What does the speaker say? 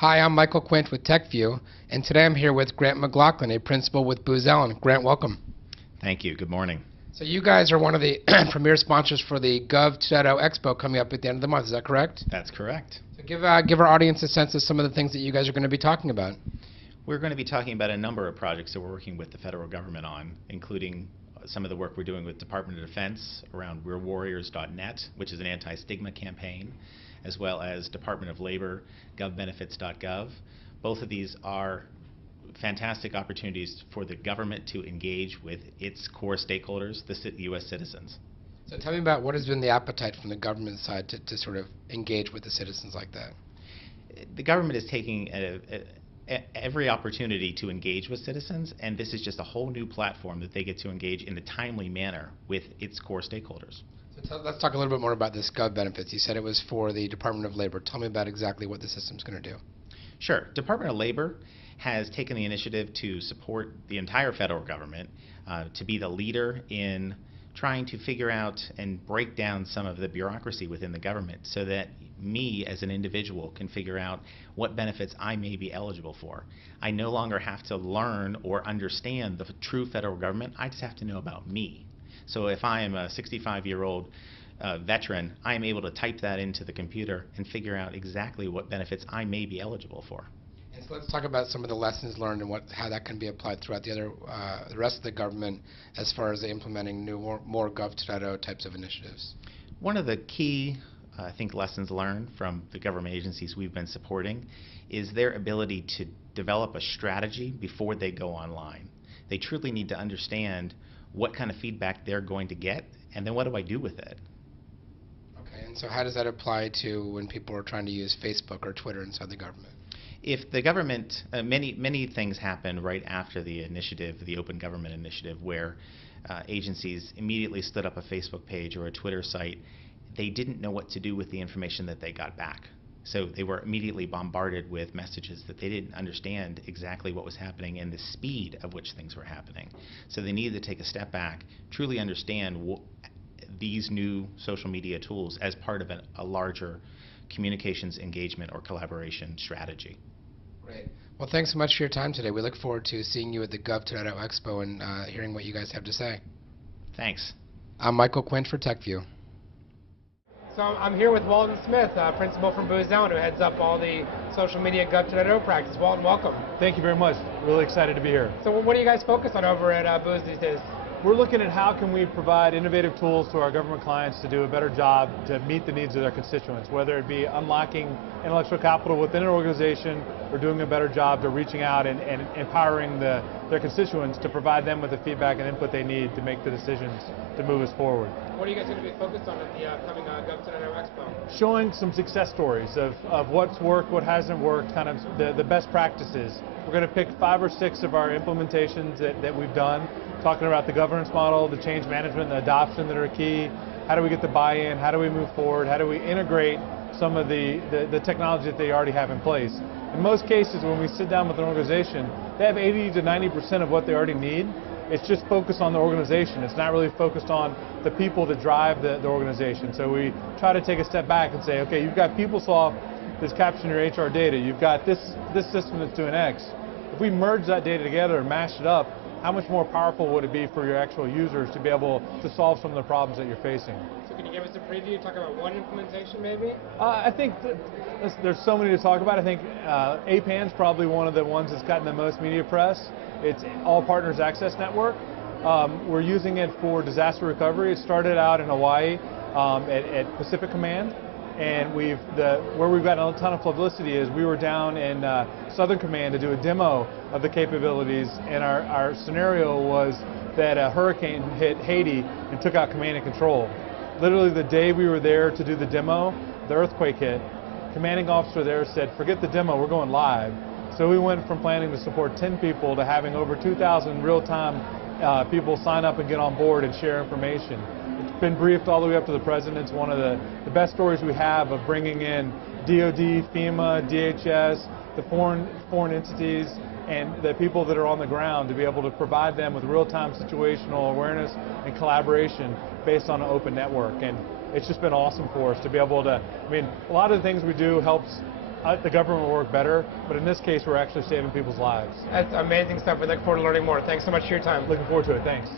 Hi, I'm Michael Quint with TechView, and today I'm here with Grant McGlaughlin, a principal with Booz Allen. Grant, welcome. Thank you. Good morning. So you guys are one of the premier sponsors for the Gov 2.0 Expo coming up at the end of the month. Is that correct? That's correct. So give our audience a sense of some of the things that you guys are going to be talking about. We're going to be talking about a number of projects that we're working with the federal government on, including some of the work we're doing with Department of Defense around we'rewarriors.net, which is an anti-stigma campaign, as well as Department of Labor, govbenefits.gov. Both of these are fantastic opportunities for the government to engage with its core stakeholders, the U.S. citizens. So tell me about what has been the appetite from the government side to sort of engage with the citizens like that. The government is taking every opportunity to engage with citizens, and this is just a whole new platform that they get to engage in a timely manner with its core stakeholders. So let's talk a little bit more about this Gov benefits. You said it was for the Department of Labor. Tell me about exactly what the system's going to do. Sure. Department of Labor has taken the initiative to support the entire federal government, to be the leader in trying to figure out and break down some of the bureaucracy within the government so that me as an individual can figure out what benefits I may be eligible for. I no longer have to learn or understand the true federal government. I just have to know about me. So if I am a 65-year-old veteran, I am able to type that into the computer and figure out exactly what benefits I may be eligible for. And so let's talk about some of the lessons learned and how that can be applied throughout the rest of the government as far as implementing more Gov 2.0 types of initiatives. One of the key, I think, lessons learned from the government agencies we've been supporting is their ability to develop a strategy before they go online. They truly need to understand what kind of feedback they're going to get, and then what do I do with it? Okay, and so how does that apply to when people are trying to use Facebook or Twitter inside the government? If the government, many things happen right after the initiative, the Open Government Initiative, where agencies immediately stood up a Facebook page or a Twitter site. They didn't know what to do with the information that they got back. So they were immediately bombarded with messages that they didn't understand exactly what was happening and the speed of which things were happening. So they needed to take a step back, truly understand these new social media tools as part of a larger communications engagement or collaboration strategy. Great. Well, thanks so much for your time today. We look forward to seeing you at the Gov 2.0 Expo and hearing what you guys have to say. Thanks. I'm Michael Quint for TechView. So I'm here with Walton Smith, principal from Booz Allen, who heads up all the social media Gov 2.0 practice. Walton, welcome. Thank you very much. Really excited to be here. So what do you guys focus on over at Booz these days? We're looking at how can we provide innovative tools to our government clients to do a better job to meet the needs of their constituents, whether it be unlocking intellectual capital within an organization or doing a better job to reaching out and empowering their constituents to provide them with the feedback and input they need to make the decisions to move us forward. What are you guys going to be focused on at the upcoming Gov 2.0 Expo? Showing some success stories of what's worked, what hasn't worked, kind of the best practices. We're going to pick 5 or 6 of our implementations that we've done, talking about the governance model, the change management, the adoption that are key. How do we get the buy-in? How do we move forward? How do we integrate some of the technology that they already have in place? In most cases, when we sit down with an organization, they have 80 to 90% of what they already need. It's just focused on the organization. It's not really focused on the people that drive the organization. So we try to take a step back and say, okay, you've got PeopleSoft that's capturing your HR data. You've got this system that's doing X. If we merge that data together and mash it up, how much more powerful would it be for your actual users to be able to solve some of the problems that you're facing? So can you give us a preview, talk about one implementation maybe? I think there's so many to talk about. I think APAN's probably one of the ones that's gotten the most media press. It's All Partners Access Network. We're using it for disaster recovery. It started out in Hawaii at Pacific Command. And where we've gotten a ton of publicity is we were down in Southern Command to do a demo of the capabilities, and our scenario was that a hurricane hit Haiti and took out command and control. Literally the day we were there to do the demo, the earthquake hit. Commanding officer there said, forget the demo, we're going live. So we went from planning to support 10 people to having over 2,000 real-time people sign up and get on board and share information. It's been briefed all the way up to the president. It's one of the best stories we have of bringing in DOD, FEMA, DHS, the foreign entities, and the people that are on the ground to be able to provide them with real-time situational awareness and collaboration based on an open network. And it's just been awesome for us to be able to, I mean, a lot of the things we do helps the government will work better, but in this case, we're actually saving people's lives. That's amazing stuff. We look forward to learning more. Thanks so much for your time. Looking forward to it. Thanks.